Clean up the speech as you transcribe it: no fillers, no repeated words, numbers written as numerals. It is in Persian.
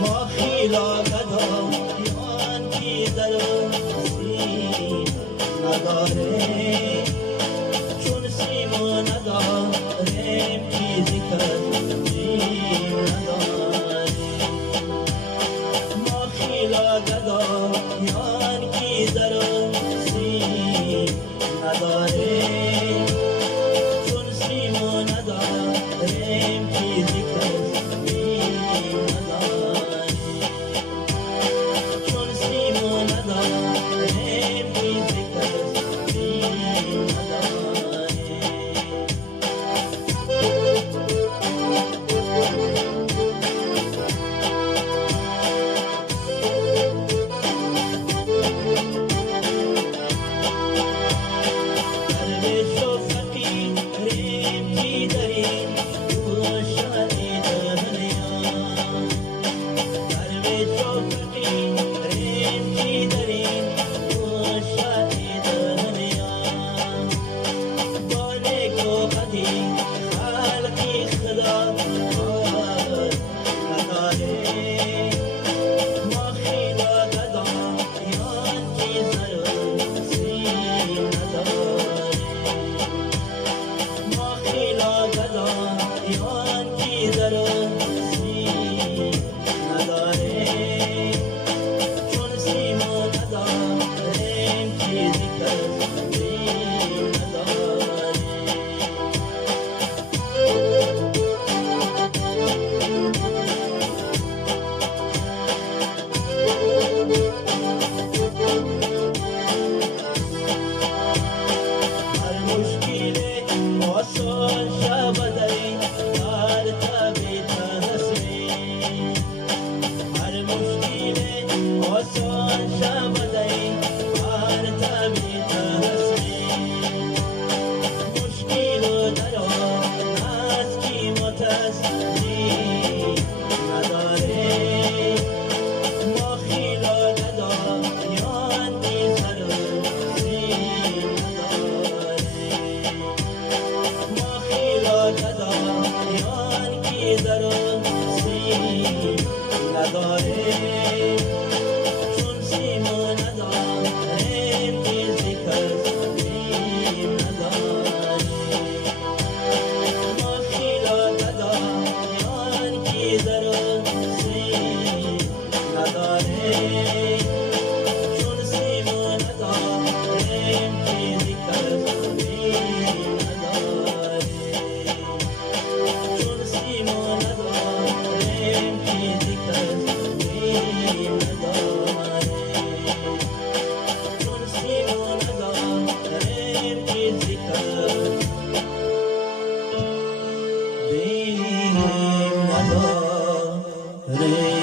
ما خیلا گدایان کی در سیم نداره، چون سیم نداریم چیزی کردیم نداره. ما خیلا گدایان کی در سیم نداره، چون سیم نداریم چیزی کردیم نداره. چون سیم نداریم چیزی کردیم نداره. درویش و فقیریم کی درین روشنی دنیا، درویش و فقیریم کی درین روشنی دنیا. با نیک و بدی خلقی خدا کار نداره. ما خیلا گدایان کی ضرور سیم نداره. ما خیلا گدایان کی ضرور سیم نداره، چون سیم نداریم چیزی کردیم نداره. هر مشکل آسان شود در طبیعت هستی، هر مشکل آسان شود در طبیعت هستی. مشکل در آن است که متصدی نداره. ما خیلا گدایان کی ضرور سیم نداره. ما خیلا گدایان کی ضرور سیم نداره، چون سیم نداریم چیزی کردیم نداره. ما خیلا گدایان کی ضرور سیم نداره، چون سیم نداریم چیزی کردیم نداره. چون سیم نداریم چیزی کردیم نداره. چون سیم نداریم چیزی کردیم نداره.